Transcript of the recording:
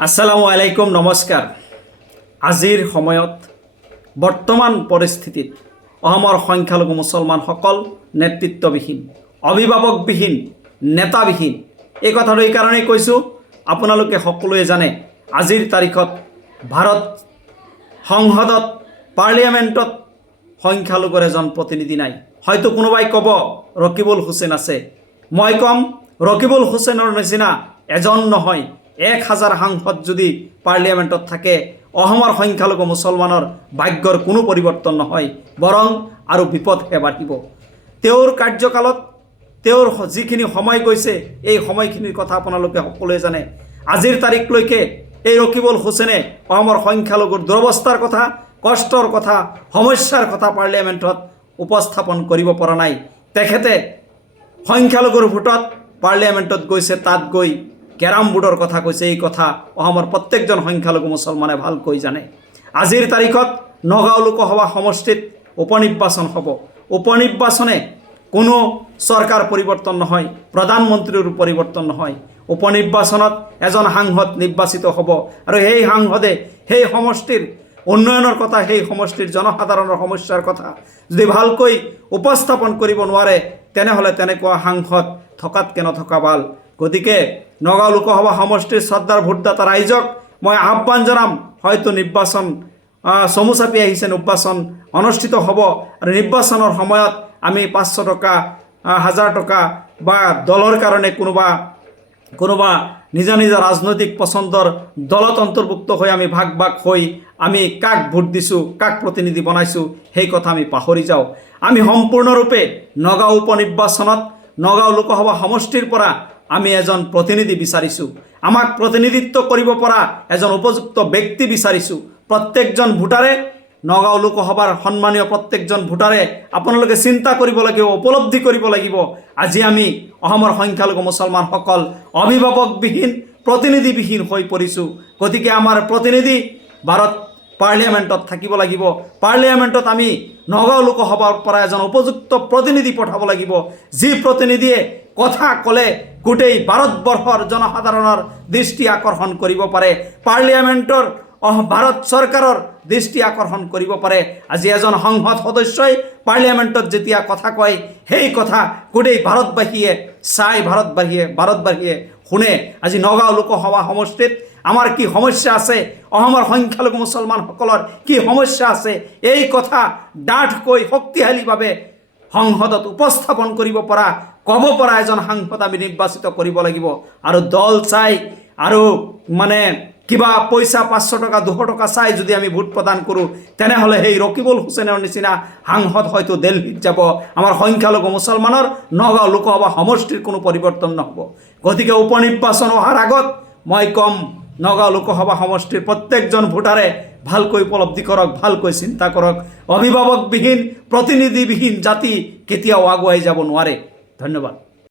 আসসালামু আলাইকুম, নমস্কাৰ। আজিৰ সময়ত বৰ্তমান পৰিস্থিতিত অসমৰ সংখ্যালঘু মুছলমানসকল নেতৃত্ববিহীন, অভিভাৱকবিহীন, নেতাবিহীন। এই কথাটো এই কাৰণেই কৈছোঁ, আপোনালোকে সকলোৱে জানে আজিৰ তাৰিখত ভাৰত সংসদত, পাৰ্লিয়ামেণ্টত সংখ্যালঘুৰ এজন প্ৰতিনিধি নাই। হয়তো কোনোবাই ক'ব ৰকিবুল হুছেইন আছে। মই ক'ম ৰকিবুল হুছেইনৰ নিচিনা এজন নহয়, 1000 সাংসদ যদি পাৰ্লিয়ামেণ্টত থাকে অসমৰ সংখ্যালঘু মুছলমানৰ ভাগ্যৰ কোনো পৰিৱৰ্তন নহয়, বৰং আৰু বিপদহে বাঢ়িব। তেওঁৰ কাৰ্যকালত তেওঁৰ যিখিনি সময় গৈছে, এই সময়খিনিৰ কথা আপোনালোকে সকলোৱে জানে। আজিৰ তাৰিখলৈকে এই ৰকিবুল হুছেইনে অসমৰ সংখ্যালঘুৰ দুৰৱস্থাৰ কথা, কষ্টৰ কথা, সমস্যাৰ কথা পাৰ্লিয়ামেণ্টত উপস্থাপন কৰিব পৰা নাই। তেখেতে সংখ্যালঘুৰ ভোটত পাৰ্লিয়ামেণ্টত গৈছে, তাত গৈ কেৰাম বোৰ্ডৰ কথা কৈছে। এই কথা অসমৰ প্ৰত্যেকজন সংখ্যালঘু মুছলমানে ভালকৈ জানে। আজিৰ তাৰিখত নগাঁও লোকসভা সমষ্টিত উপনিৰ্বাচন হ'ব। উপনিৰ্বাচনে কোনো চৰকাৰ পৰিৱৰ্তন নহয়, প্ৰধানমন্ত্ৰীৰো পৰিৱৰ্তন নহয়। উপনিৰ্বাচনত এজন সাংসদ নিৰ্বাচিত হ'ব আৰু সেই সাংসদে সেই সমষ্টিৰ উন্নয়নৰ কথা, সেই সমষ্টিৰ জনসাধাৰণৰ সমস্যাৰ কথা যদি ভালকৈ উপস্থাপন কৰিব নোৱাৰে, তেনেহ'লে তেনেকুৱা সাংসদ থকাতকৈ নথকা ভাল। গতিকে নগাঁও লোকসভা সমষ্টিৰ শ্ৰদ্ধাৰ ভোটদাতা ৰাইজক মই আহ্বান জনাম, হয়তো নিৰ্বাচন চমু চাপি আহিছে, নিৰ্বাচন অনুষ্ঠিত হ'ব আৰু নিৰ্বাচনৰ সময়ত আমি 500 টকা, 1000 টকা বা দলৰ কাৰণে কোনোবা নিজা নিজা ৰাজনৈতিক পচন্দৰ দলত অন্তৰ্ভুক্ত হৈ আমি ভাগ ভাগ হৈ আমি কাক ভোট দিছোঁ, কাক প্ৰতিনিধি বনাইছোঁ, সেই কথা আমি পাহৰি যাওঁ। আমি সম্পূৰ্ণৰূপে নগাঁও উপনিৰ্বাচনত নগাঁও লোকসভা সমষ্টিৰ পৰা আমি এজন প্ৰতিনিধি বিচাৰিছোঁ। আমাক প্ৰতিনিধিত্ব কৰিব পৰা এজন উপযুক্ত ব্যক্তি বিচাৰিছোঁ। প্ৰত্যেকজন ভোটাৰে, নগাঁও লোকসভাৰ সন্মানীয় প্ৰত্যেকজন ভোটাৰে আপোনালোকে চিন্তা কৰিব লাগিব, উপলব্ধি কৰিব লাগিব, আজি আমি অসমৰ সংখ্যালঘু মুছলমানসকল অভিভাৱকবিহীন, প্ৰতিনিধিবিহীন হৈ পৰিছোঁ। গতিকে আমাৰ প্ৰতিনিধি ভাৰত পাৰ্লিয়ামেণ্টত থাকিব লাগিব। পাৰ্লিয়ামেণ্টত আমি নগাঁও লোকসভাৰ পৰা এজন উপযুক্ত প্ৰতিনিধি পঠাব লাগিব, যি প্ৰতিনিধিয়ে কথা ক'লে গোটেই ভাৰতবৰ্ষৰ জনসাধাৰণৰ দৃষ্টি আকৰ্ষণ কৰিব পাৰে, পাৰ্লিয়ামেণ্টৰ ভাৰত চৰকাৰৰ দৃষ্টি আকৰ্ষণ কৰিব পাৰে। আজি এজন সংসদ সদস্যই পাৰ্লিয়ামেণ্টত যেতিয়া কথা কয়, সেই কথা গোটেই ভাৰতবাসীয়ে চাই, ভাৰতবাসীয়ে শুনে। আজি নগাঁও লোকসভা সমষ্টিত আমাৰ কি সমস্যা আছে, অসমৰ সংখ্যালঘু মুছলমানসকলৰ কি সমস্যা আছে, এই কথা ডাঠকৈ শক্তিশালীভাৱে সংসদত উপস্থাপন কৰিব পৰা, ক'ব পৰা এজন সাংসদ আমি নিৰ্বাচিত কৰিব লাগিব। আৰু দল চাই আৰু কিবা পইচা 500 টকা 200 টকা চাই যদি আমি ভোট প্ৰদান কৰোঁ, তেনেহ'লে সেই ৰকিবুল হুছেইনৰ নিচিনা সাংসদ হয়তো দিল্লীত যাব। আমাৰ সংখ্যালঘু মুছলমানৰ নগাঁও লোকসভা সমষ্টিৰ কোনো পৰিৱৰ্তন নহ'ব। গতিকে উপনিৰ্বাচন অহাৰ আগত মই ক'ম, নগাঁও লোকসভা সমষ্টিৰ প্ৰত্যেকজন ভোটাৰে ভালকৈ উপলব্ধি কৰক, ভালকৈ চিন্তা কৰক। অভিভাৱকবিহীন, প্ৰতিনিধিবিহীন জাতি কেতিয়াও আগুৱাই যাব নোৱাৰে। ধন্যবাদ।